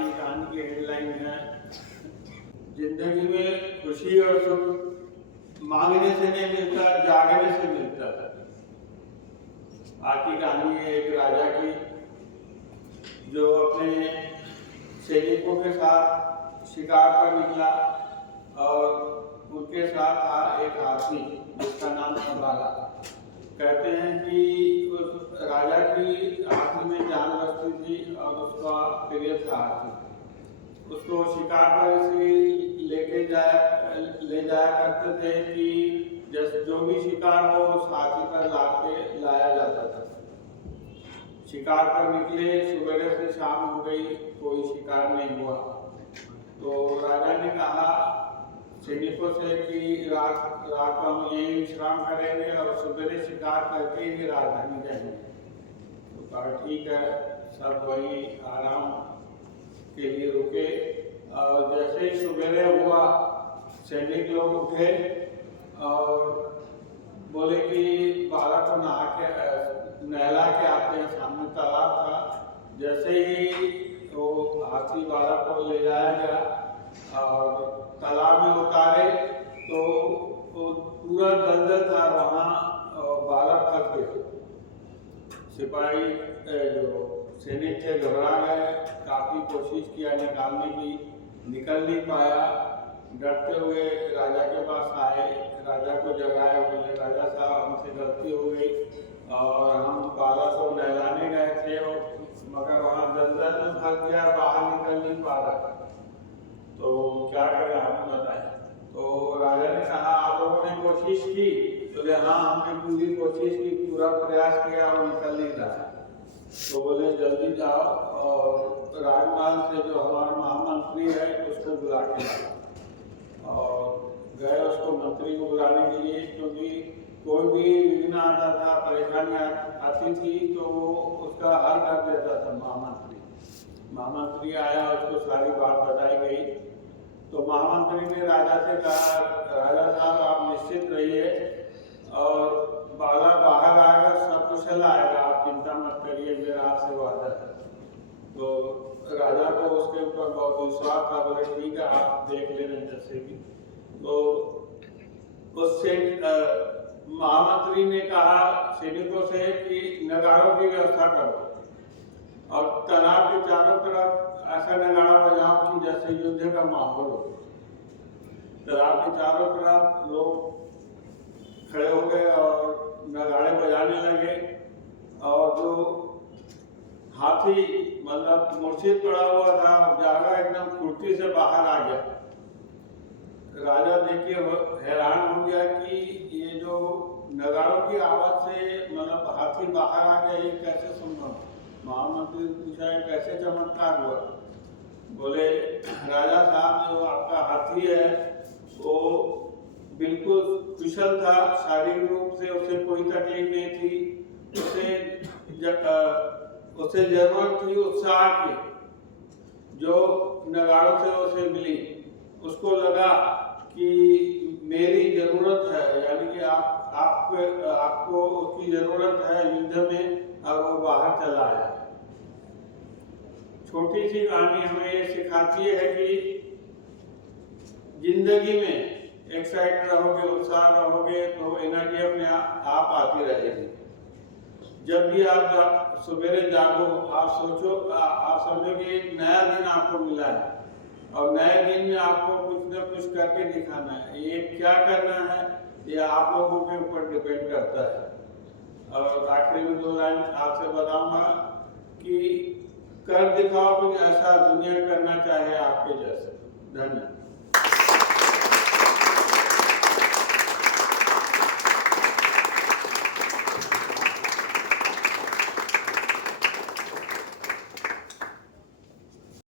की कहानी की हेडलाइन है, जिंदगी में खुशी और सुख मांगने से नहीं मिलता, जागने से मिलता है। आज की कहानी है एक राजा की, जो अपने सैनिकों के साथ शिकार पर निकला और उनके साथ था एक हाथी जिसका नाम था बाला। कहते हैं कि उस राजा की हाथी में जान बसती थी और उसका प्रिय था हाथी। उसको शिकार पर इसलिए ले जाया करते थे कि जैसे जो भी शिकार हो उस हाथी पर लाया जाता था। शिकार पर निकले, सवेरे से शाम हो गई, कोई शिकार नहीं हुआ। तो राजा ने कहा सैनिकों से कि रात को हम यहीं विश्राम करेंगे और सवेरे शिकार करके ही राजधानी जाएंगे। तो कहा ठीक है। सब वही आराम के लिए रुके और जैसे ही सवेरे हुआ सैनिक लोग उठे और बोले कि बाला को नहला के आते हैं। सामने तालाब था। जैसे ही वो हाथी बाला को ले जाया गया और तालाब में उतारे तो पूरा दलदल था, वहाँ बाला फंस गया। सिपाही जो सैनिक थे घबरा गए, काफ़ी कोशिश किया निकालने की, निकल नहीं पाया। डरते हुए राजा के पास आए, राजा को जगाया, बोले राजा साहब हमसे गलती हो गई और हम बाला को नहलाने गए थे मगर वहाँ दलदल में फंस गया, बाहर निकल नहीं पा रहा, तो क्या करें आप बताएं। तो राजा ने कहा आप लोगों ने कोशिश की? बोले हाँ हमने पूरी कोशिश की, पूरा प्रयास किया और निकल नहीं रहा। तो बोले जल्दी जाओ और राजमहल से जो हमारा महामंत्री है उसको बुला के लाओ। और गए उसको मंत्री को बुलाने के लिए, क्योंकि कोई भी विघ्न आता था, परेशानी आती थी तो वो उसका हल कर देता था महामंत्री आया, उसको सारी बात बताई गई। तो महामंत्री ने राजा से कहा राजा साहब आप निश्चित रहिए और बाला बाहर आएगा, सब कुशल आएगा, आप चिंता मत करिए, मेरा आपसे वादा है। तो राजा को उसके ऊपर बहुत विश्वास था। बोले ठीक है आप देख लेना जैसे भी। तो उससे महामंत्री ने कहा सैनिकों से कि नगाड़ों की व्यवस्था करो और तालाब के चारों तरफ ऐसा नगाड़ा बजाओ कि जैसे युद्ध का माहौल हो। तालाब के चारों तरफ लोग खड़े हो गए और नगाड़े बजाने लगे और जो हाथी मतलब मूर्छित पड़ा हुआ था जागा एकदम फुर्ती से बाहर आ गया। राजा देख के हैरान हो गया कि ये जो नगाड़ों की आवाज से मतलब हाथी बाहर आ गया, ये कैसे संभव। महामंत्री ने पूछा कैसे चमत्कार हुआ। बोले राजा साहब जो आपका हाथी है वो बिल्कुल कुशल था, शारीरिक रूप से उसे कोई तकलीफ नहीं थी। उसे जरूरत थी उत्साह की जो नगाड़ों से उसे मिली। उसको लगा कि मेरी जरूरत है, यानी कि आपको उसकी जरूरत है युद्ध में, और वो बाहर चला आया। छोटी सी कहानी हमें ये सिखाती है कि जिंदगी में एक्साइट रहोगे, उत्साह रहोगे तो एनर्जी अपने आप आती रहेगी। जब भी आप सवेरे जागो आप सोचो, आप समझो कि एक नया दिन आपको मिला है और नए दिन में आपको कुछ न कुछ करके दिखाना है। ये क्या करना है ये आप लोगों के ऊपर डिपेंड करता है। और आखिर में 2 लाइन आपसे बताऊंगा कि कर दिखाओ कुछ ऐसा दुनिया करना चाहे आपके जैसे। धन्यवाद।